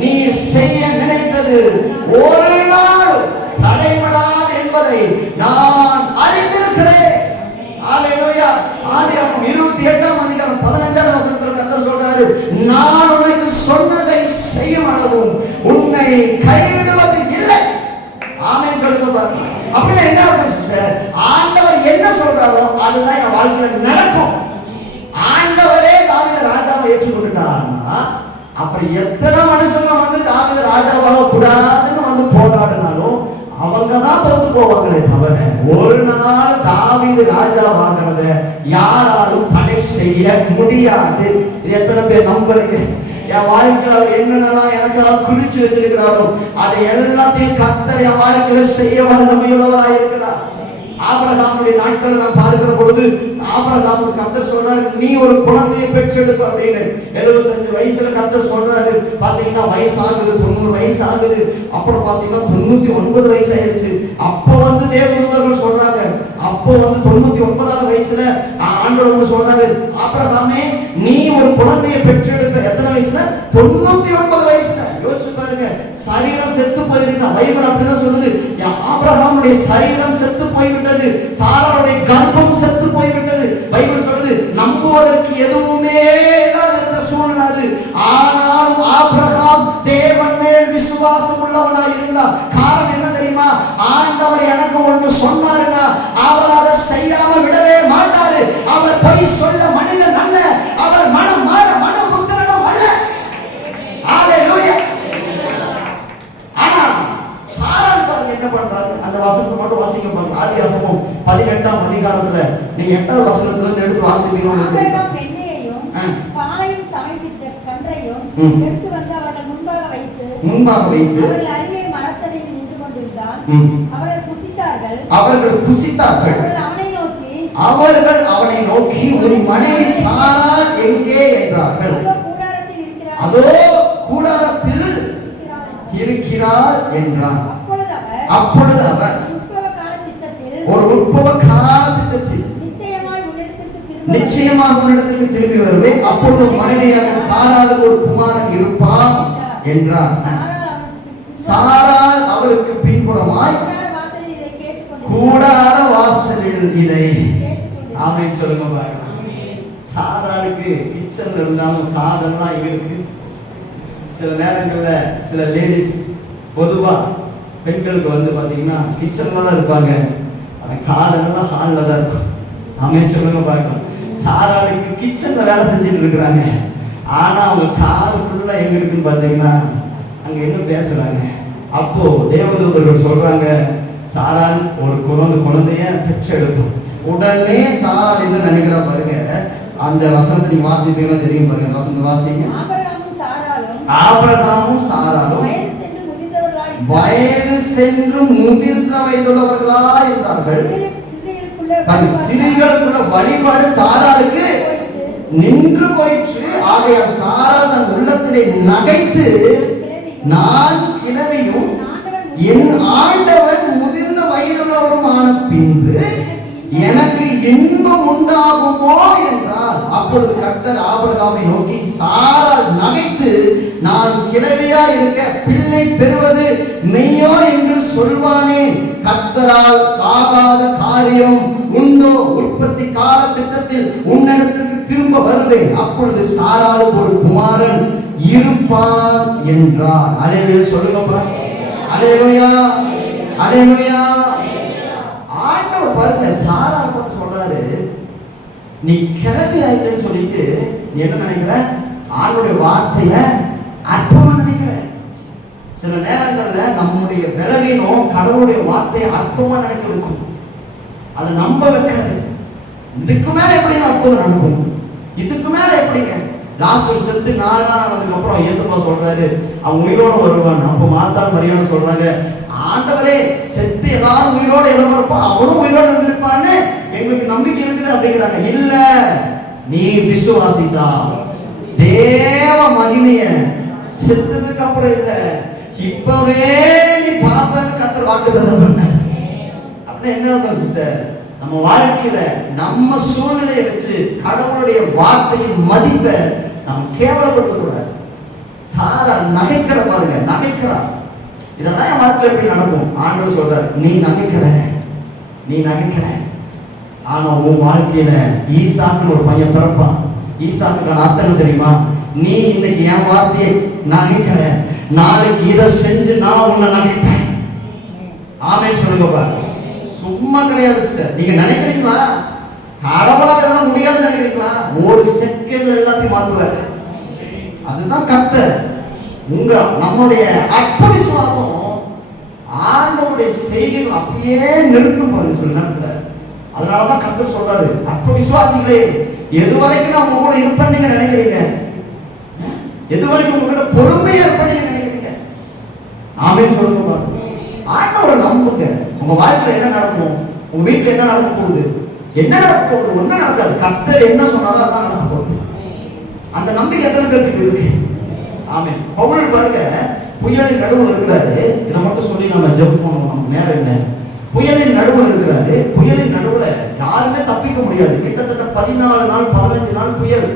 நீ செய்ய நினைத்தது ஒரு நாள் தடைபடாது என்பதை நான் அறிந்திருக்கிறேன். ஹல்லேலூயா. ஆதியாகமம் 28ஆம் அதிகாரம் 15வது வசனத்துல கர்த்தர் சொல்றாரு, நான் உனக்கு சொன்னதை செய்யும் அளவும் உன்னை கைவிடுவது இல்லை. ஆமென் சொல்லுங்க பாருங்க. அப்படின்னா என்ன சிஸ்டர்? ஆண்டவர் என்ன சொல்றாரோ அதுதான் என் வாழ்க்கையில நடக்கும். ஆண்டவரே தாவீதை ராஜாவை ஏற்றுக்கொண்டுட்டாருன்னா அப்புறம் எத்தனை மனுஷங்க வந்து தாவீதை ராஜாவாக கூடாதுன்னு வந்து போராடினாலும் அவங்க தான் தோத்து போவாங்களே தவிர ஒரு நாள் தாவீது ராஜாவாகிறத யாராலும் தடை செய்ய முடியாது. இது எத்தனை பேர் நம்புறீங்க? என் வாழ்க்கையில அவர் என்னென்னலாம் எனக்கெல்லாம் குறிச்சு வச்சிருக்கிறாரோ அதை எல்லாத்தையும் கர்த்தர் என் வாழ்க்கையில செய்ய வல்லமையுள்ளவராக இருக்கிறார். ஆபிரகாமுடைய நாட்கள் நான் பார்க்கிற பொழுது ஆபிரகாமுக்கு கர்த்தர் சொல்றாரு, நீ ஒரு குழந்தையை பெற்றெடுப்ப அப்படின்னு. 75 வயசுல கர்த்தர் சொல்றாரு. பாத்தீங்கன்னா வயசாகுது, 90 வயசு ஆகுது. அப்புறம் பாத்தீங்கன்னா 99 வயசு ஆயிடுச்சு. அப்ப வந்து தேவதூதர்கள் சொல்றாங்க, அப்போ வந்து 99வது வயசுல ஆண்டவர் வந்து சொல்றாரு, ஆபிரகாமே நீ ஒரு குழந்தையை பெற்றெடுப்ப. எத்தனை வயசுல? 99 வயசுல. யோசிச்சு பாருங்க, சரீரம் செத்து போயிருச்சு. பைபிள் அப்படிதான் சொல்லுது, ஆபிரகாமுடைய சரீரம் செத்து போய்விட்டது, சாராளுடைய கர்ப்பம் செத்து போய்விட்டது. பைபிள் சொல்லுது நம்புவதற்கு எதுவுமே இல்லாத சூழ்நிலை. ஆனாலும் ஆபிரகாம் தேவன் மேல் விசுவாசம் உள்ளவனாய் இருந்தார். காரணம் என்ன தெரியுமா? ஆண்டவர் எனக்கு ஒன்று சொன்னாருன்னா அவர் அதை செய்யாம விடவே மாட்டாரு. அவர் பொய் சொல்ல மனிதன் அல்ல, அவர் மனம் மாற மனபுத்திரனும் அல்ல. ஹல்லேலூயா. ஆனா சாராள் பாருங்க என்ன பண்றாரு, அந்த வசனத்தை மட்டும் வாசிக்க பாருங்க. ஆதியாகமம் 18ஆம் அதிகாரத்துல நீங்க 8வது வசனத்துல இருந்து எடுத்து வாசிப்பீங்க. பானையும் சமைத்த கன்றையும் எடுத்து வந்து அவர்கள் முன்பாக வைத்து அவர்கள் அருகே மரத்தடியில் நின்று கொண்டிருந்தான். அவர்கள் புசித்தார்கள். அவர்கள் அவனை நோக்கி ஒரு மனைவி சாராள் எங்கே என்றார்கள். அதோ கூடாரத்தில் இருக்கிறாள் என்றான். அப்பொழுது அவர் ஒரு உற்பவ கால திட்டத்தில் நிச்சயமாக உன்னிடத்துக்கு திரும்பி வருவேன், அப்பொழுது மனைவியாக சாராளுக்கு ஒரு குமாரன் இருப்பான் என்றார். சாராள் அவருக்கு பின்புறமாய் கூடார வாசலில் இதை ஆமென் சொல்லுங்க பாருங்க. சாராளுக்கு கிச்சன்ல இருந்தாலும் காதெல்லாம் இருக்கு. சில நேரங்கள்ல சில லேடிஸ் பொதுவா பெண்களுக்கு வந்து பாத்தீங்கன்னா கிச்சன்ல தான் இருப்பாங்க, ஆனா காதெல்லாம் ஹால்ல தான் இருக்கும். ஆமென் சொல்லுங்க பாருங்க. சாராளுக்கு கிச்சன்ல வேலை செஞ்சுட்டு இருக்கிறாங்க, ஆனா அவங்க காது ஃபுல்லா எங்க இருக்குன்னு பாத்தீங்கன்னா அங்க என்ன பேசுறாங்க. அப்போ தேவதூதர்கள் சொல்றாங்க, சாராள் ஒரு குழந்தைய பெற்றெடுக்கும். உடனே சாராள் என்ன நினைக்கிறா பாருங்க. அந்த வசனத்தை நீங்க வாசிப்பீங்கன்னா தெரியும் பாருங்க. அந்த வசனத்தை வாசிங்க. ஆபிரகாமும் சாராளும் வயது சென்று முதிர்ந்த வயதுள்ளவர்களாய் இருந்தார்கள். சிறிகளுக்குள்ள வழிபாடு சாராளுக்கு நின்று போயிற்று. ஆகையால் சாராள் தன் உள்ளத்திலே நகைத்து, நான் கிழவியும் என் ஆண்டவர் முதிர்ந்த வயதுள்ளவருமான பின்பு எனக்கு இன்பம் உண்டாகுமோ என்றார். அப்பொழுது கர்த்தர் ஆபிரகாமை நோக்கி, சாராள் நகைத்து நான் கிழவியா இருக்க பிள்ளை பெறுவது மெய்யோ என்று சொல்வானே, கர்த்தரால் ஆகாத காரியம் உண்டோ? உற்பத்தி கால திட்டத்தில் உன்னிடத்திற்கு திரும்ப வருவேன், அப்பொழுது சாராளுக்கு ஒரு குமாரன் இருப்பான் என்றார். அல்லேலூயா சொல்லுங்கப்பா. அல்லேலூயா அல்லேலூயா. ஆண்டவர் பாருங்க சாராள் பார்த்து சொல்றாரு, நீ கிழவி ஆயிட்டேன்னு சொல்லிட்டு என்ன நினைக்கிற? ஆண்டவருடைய வார்த்தைய அற்பமா நினைக்கிற. சில நேரங்கள்ல நம்முடைய பலவீனம் கடவுளுடைய வார்த்தையை அற்பமா நினைக்க வைக்கும், அதை நம்ப வைக்காது. இதுக்கு மேல எப்படிங்க அற்புதம் நடக்கும்? இதுக்கு மேல எப்படிங்க? லாசர் செத்து 4 நாள் ஆனதுக்கு அப்புறம் இயேசுப்பா சொல்றாரு அவன் உயிரோட வருவான். அப்ப மார்த்தா மரியாதை சொல்றாங்க, ஆண்டவரே செத்து எல்லாரும் உயிரோட எழுந்திருப்பா, அவனும் உயிரோட இருந்திருப்பான்னு எங்களுக்கு நம்பிக்கை இருக்குது அப்படிங்கிறாங்க. இல்ல, நீ விசுவாசித்தா தேவ மகிமைய செத்ததுக்கு அப்புறம் இல்ல, இப்பவே நீ பாப்பன்னு கர்த்தர் வாக்குத்தத்தம் பண்ணார். அப்படின்னா என்ன அர்த்தம் சிஸ்டர்? நம்ம வாழ்க்கையில நம்ம சூழ்நிலையை வச்சு கடவுளுடைய வார்த்தையின் மதிப்பை நாம் கேவலப்படுத்த கூடாது. சாரா நகைக்கிற பாருங்க, நகைக்கிறா. இதெல்லாம் என் வாழ்க்கையில எப்படி நடக்கும்? ஆண்டவர் சொல்றாரு, நீ நகைக்கிற, நீ நகைக்கிற. ஆனா உன் வாழ்க்கையில ஈசாக்குன்னு ஒரு பையன் பிறப்பான். ஈசாக்குக்கான அர்த்தம் தெரியுமா? நீ இன்னைக்கு என் வார்த்தையை நகைக்கிற, நாளைக்கு இதை செஞ்சு நான் உன்னை நகைப்பேன். ஆமென் சொல்லுங்க பாருங்க. சும்மா கிடையாது சிஸ்டர். நீங்க நினைக்கிறீங்களா கடவுளால இதெல்லாம் முடியாதுன்னு நினைக்கிறீங்களா? ஒரு செகண்ட்ல எல்லாத்தையும் மாத்துவாரு. அதுதான் கர்த்தர். நம்முடைய அற்ப விசுவாசம் ஆண்டவருடைய செய்கைகள் அப்படியே நிறுத்தும் பாருங்க சில நேரத்துல. அதனாலதான் கர்த்தர் சொல்றாரு, அற்ப விசுவாசிகளே, எது வரைக்கும் நான் உங்க கூட இருப்பேன்னு நீங்க நினைக்கிறீங்க? எது வரைக்கும் உங்ககிட்ட பொறுமையா இருப்பேன்னு நீங்க நினைக்கிறீங்க? ஆமென் சொல்லுங்க பாருங்க. ஆண்டவரை நம்புங்க. உங்க வாழ்க்கையில என்ன நடக்கும்? உங்க வீட்டுல என்ன நடக்க போகுது? என்ன நடக்க போகுது? ஒன்னும் நடக்காது. கர்த்தர் என்ன சொன்னாலும் அதான் நடக்க போகுது. அந்த நம்பிக்கை எத்தனை பேருக்கு இருக்கு? ஆமென். பவுல் பாருங்க, புயலின் நடுவில் இருக்கிறாரு. இதை மட்டும் சொல்லி நம்ம ஜெபம் பண்ணணும், நமக்கு நேரம் இல்லை. புயலின் நடுவில் இருக்கிறாரு. புயலின் நடுவுல யாருமே தப்பிக்க முடியாது. கிட்டத்தட்ட 14 நாள் 15 நாள் புயல்.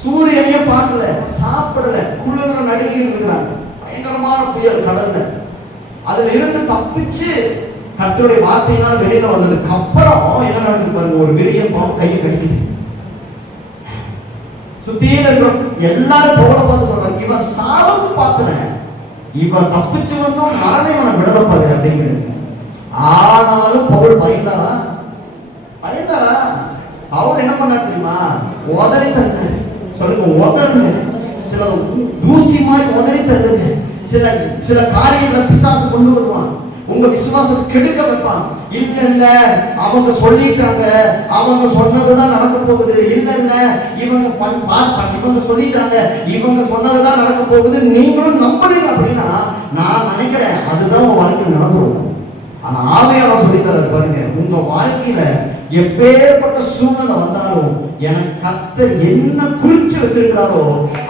சூரியனையே பார்க்கல, சாப்பிடல, குளிர நடுங்கிட்டு இருக்கிறாங்க. பயங்கரமான புயல் கடல்ல. அதுல இருந்து தப்பிச்சு கர்த்தருடைய வார்த்தையினால வெளியில வந்ததுக்கு அப்புறம் என்ன நடக்குது பாருங்க, ஒரு விரியன் பாம்பு கையை கடிக்குது. சுத்தியில எல்லாரும் போல பார்த்து சொல்றாங்க, இவன் சாவுக்கு பாத்துறேன், இவன் தப்பிச்சு வந்தோம் மரணம் இவனை விடப்பாரு அப்படிங்கிறது. ஆனாலும் பவுல் பயந்தாரா? பயந்தாரா? பவுல் என்ன பண்ணா தெரியுமா? உதறி தந்தாரு. சொல்லுங்க, உதறுங்க. சில தூசி மாதிரி உதறி தள்ளுங்க. சில காரியங்களை பிசாசு கொண்டு வருவான், உங்க விசுவாசத்தை கெடுக்க வைப்பான். இல்ல இல்ல அவங்க சொல்லிட்டாங்க, அவங்க சொன்னதுதான் நடக்க போகுது. இல்ல இல்ல இவங்க சொல்லிட்டாங்க, இவங்க சொன்னதுதான் நடக்க போகுது, நீங்களும் நம்புறீங்க அப்படின்னா நான் நினைக்கிறேன் அதுதான் உங்க வாழ்க்கையில் நடந்துடும். ஆனா ஆவியானவர் சொல்லித்தராரு பாருங்க, உங்க வாழ்க்கையில எப்பேற்பட்ட சூழ்நிலை வந்தாலும் எனக்கு கர்த்தர் என்ன குறிச்சு வச்சிருக்கிறாரோ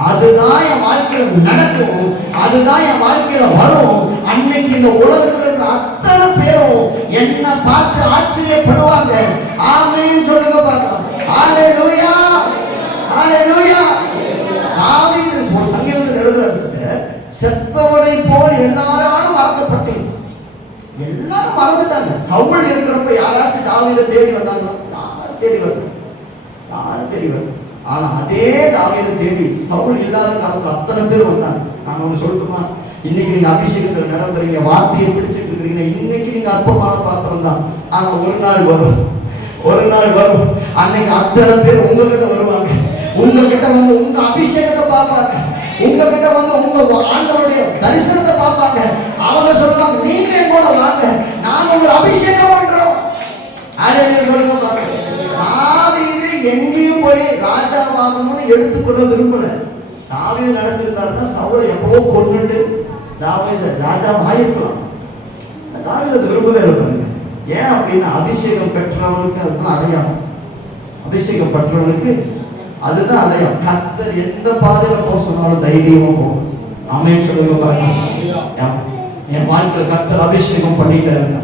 அதுதான் என் வாழ்க்கையில நடக்கும், அதுதான் என் வாழ்க்கையில வரும். அன்னைக்கு இந்த உலகத்துல இருக்கிற அத்தனை பேரும் என்ன பார்த்து ஆச்சரியப்படுவாங்க. ஆமென் சொல்லுங்க பார்க்கலாம். ஹalleluya, ஹalleluya. தாவீது ஒரு சங்கீதத்தில் எழுதுறாரு, செத்தவனை போல் எல்லாராலும் வார்க்கப்பட்டேன். எல்லாரும் மறந்துட்டாங்க. சவுல் இருக்கிறப்ப யாராச்சும் தாவீதை தேடி வந்தாங்களா? யாரும் தேடி வரல, யாரும் தேடி வரல. ஆனா அதே தாவீதை தேடி சவுல் இல்லாத காலத்துல அத்தனை பேர் வந்தாங்க. நான் ஒண்ணு சொல்லட்டுமா? இன்னைக்கு நீங்க அபிஷேகத்துல நிரம்புறீங்க, வார்த்தையை பிடிச்சிட்டு இருக்கிறீங்க. இன்னைக்கு நீங்க அற்பமான பாத்திரம் தான். ஆனா ஒரு நாள் வரும், ஒரு நாள் வரும், அன்னைக்கு அத்தனை பேர் உங்ககிட்ட வருவாங்க. உங்ககிட்ட வந்து உங்க அபிஷேகத்தை பார்ப்பாங்க, உங்ககிட்ட வந்து உங்க ஆண்டவருடைய தரிசனத்தை பார்ப்பாங்க. அவங்க சொல்லுவாங்க, நீங்க எங்கூட வாங்க, நாங்க உங்களை அபிஷேகம் பண்றோம். ஹalleluya சொல்லுங்க பாருங்க. தாவீது எங்கேயும் போய் ராஜாவாகணும்னு எடுத்துக்கொள்ள விரும்பல. தாவீது நினைச்சிருந்தாருன்னா சவுலை எப்பவோ கொன்னுட்டு தாவீது ராஜாவாயிருக்கலாம். தாவீது அதை விரும்பவே இல்லை பாருங்க. ஏன் அப்படின்னா அபிஷேகம் பெற்றவனுக்கு அதுதான் அடையாளம். அபிஷேகம் பெற்றவனுக்கு அதுதான் அடையாளம். கர்த்தர் எந்த பாதையில போக சொன்னாலும் தைரியமா போகும். ஆமென் சொல்லுங்க பாருங்க. என் வாழ்க்கையில கர்த்தர் அபிஷேகம் பண்ணிட்டாருங்க,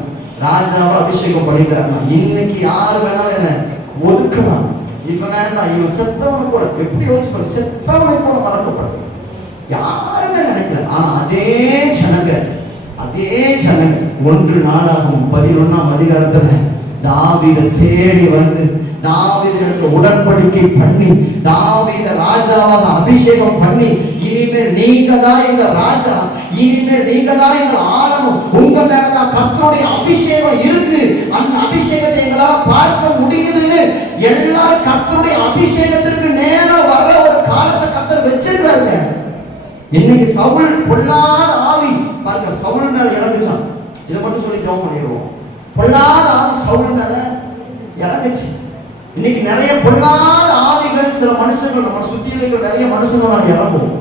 ராஜாவை அபிஷேகம் பண்ணிட்டாருன்னா இன்னைக்கு யாரு வேணாலும் என்ன ஒதுக்கலாம். இவன் வேண்டாம், இவன் செத்தவனை கூட எப்படி யோசிப்பாரு, செத்தவனை கூட மறக்கப்பட்டு யாருமே நினைக்கல. ஆனா அதே ஜனங்க 1 நாளாகும் 11ஆம் அதிகாரத்துல தாவீதை தேடி வந்து தாவீதுக்கு உடன்படிக்கை பண்ணி தாவீதை ராஜாவாக அபிஷேகம் பண்ணி, இனிமேல் நீங்க தான் இந்த ராஜா, இனிமேல் நீங்க தான் இந்த ஆளணும், உங்க மேலதான் கர்த்தருடைய அபிஷேகம் இருக்கு, அந்த அபிஷேகத்தை எங்களால பார்க்க முடியுதுன்னு எல்லாரும் கர்த்தருடைய அபிஷேகத்திற்கு நேரம் வர்ற ஒரு காலத்தை கர்த்தர் வச்சிருக்காருங்க. இன்னைக்கு சவுல் பொல்லாத ஆவி பாருங்க சவுல் மேல இறங்குச்சான். இதை மட்டும் சொல்லி ஜெபம் பண்ணிடுவோம். பொல்லாத ஆவி சவுல் மேல இறங்குச்சு. இன்னைக்கு நிறைய பொல்லாத ஆவிகள் சில மனுஷங்கள் நம்ம சுத்தியில இருக்கிற நிறைய மனுஷங்களால இறங்கும்.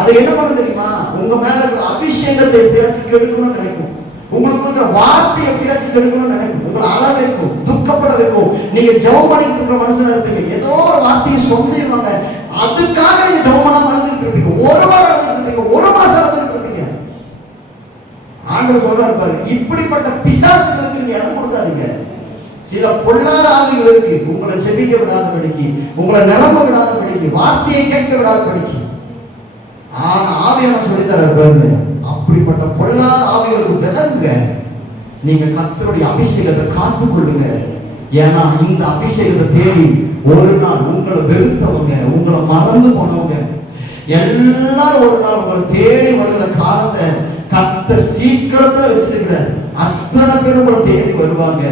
அது என்ன பண்ண தெரியுமா? உங்க மேல இருக்கிற அபிஷேகத்தை எப்படியாச்சும் கெடுக்கணும்னு நினைக்கும். உங்களுக்கு இருக்கிற வார்த்தை எப்படியாச்சும் கெடுக்கணும்னு நினைக்கும். உங்களை அழ வைக்கும், துக்கப்பட வைக்கும். நீங்க ஜெபம் பண்ணிட்டு இருக்கிற மனுஷனா இருப்பீங்க, ஏதோ ஒரு வார்த்தையை சொல்லிடுவாங்க, அதுக்காக நீங்க ஜெபம் பண்ண மறந்துட்டு இருப்பீங்க. ஒரு வாரம் அழுதுட்டு இருப்பீங்க, ஒரு மாசம் அழுதுட்டு இருப்பீங்க. ஆண்டவர் சொல்றாரு பாருங்க, இப்படிப்பட்ட பிசாசுகளுக்கு நீங்க இடம் கொடுக்காதீங்க. சில பொல்லாத ஆவிகள் இருக்கு, உங்களை செபிக்க விடாதபடிக்கு, உங்களை நிரம்ப விடாதபடிக்கு, வார்த்தையை கேட்க விடாதபடிக்கு. ஆனா ஆவியான சொல்லித்தர பாருங்க, அப்படிப்பட்ட பொல்லாத ஆவிகளுக்கு விளங்குங்க. நீங்க கர்த்தருடைய அபிஷேகத்தை காத்துக்கொள்ளுங்க. ஏன்னா இந்த அபிஷேகத்தை தேடி ஒரு நாள் உங்களை வெறுத்தவங்க, உங்களை மறந்து போனவங்க எல்லாரும் ஒரு நாள் உங்களை தேடி வருகிற காலத்தை கர்த்தர் சீக்கிரத்துல வச்சிருக்கிறார். அத்தனை பேர் உங்களை தேடி வருவாங்க.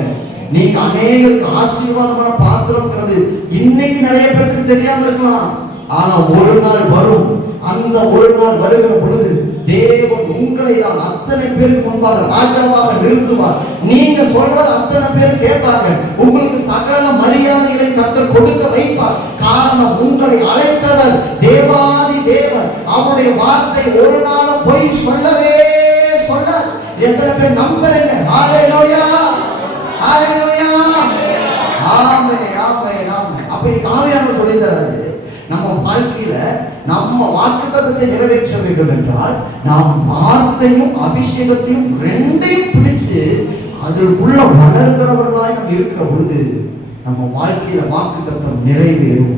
நீங்க அநேகருக்கு ஆசீர்வாதமான பாத்திரம்ங்கிறது இன்னைக்கு நிறைய பேருக்கு தெரியாம இருக்கலாம். ஆனா ஒரு நாள் வரும். அந்த ஒரு நாள் வருகிற பொழுது தேவன் உங்களை தான் அத்தனை பேருக்கு முன்பாக ராஜாவாக நிறுத்துவார். நீங்க சொல்றது அத்தனை பேர் கேட்பாங்க. உங்களுக்கு சகல மரியாதைகளை கர்த்தர் கொடுக்க வைப்பார். காரணம், உங்களை அழைத்தவர் தேவாதி தேவன். அவருடைய வார்த்தை ஒரு நாளும் பொய் சொல்லவே சொல்ல. எத்தனை பேர் நம்புறீங்க? ஹல்லேலூயா, ஹல்லேலூயா, ஆமென், ஆமென், ஆமென். அப்ப இன்னைக்கு ஆவியானவர் சொல்லி தராரு, நம்ம வாழ்க்கையில நம்ம வாக்குத்தத்தத்தை நிறைவேற்ற வேண்டும் என்றால் நாம் வார்த்தையும் அபிஷேகத்தையும் ரெண்டையும் பிடிச்சு அதற்குள்ள வளர்கிறவர்களாய் நம்ம இருக்கிற பொழுது நம்ம வாழ்க்கையில வாக்குத்தத்தம் நிறைவேறும்.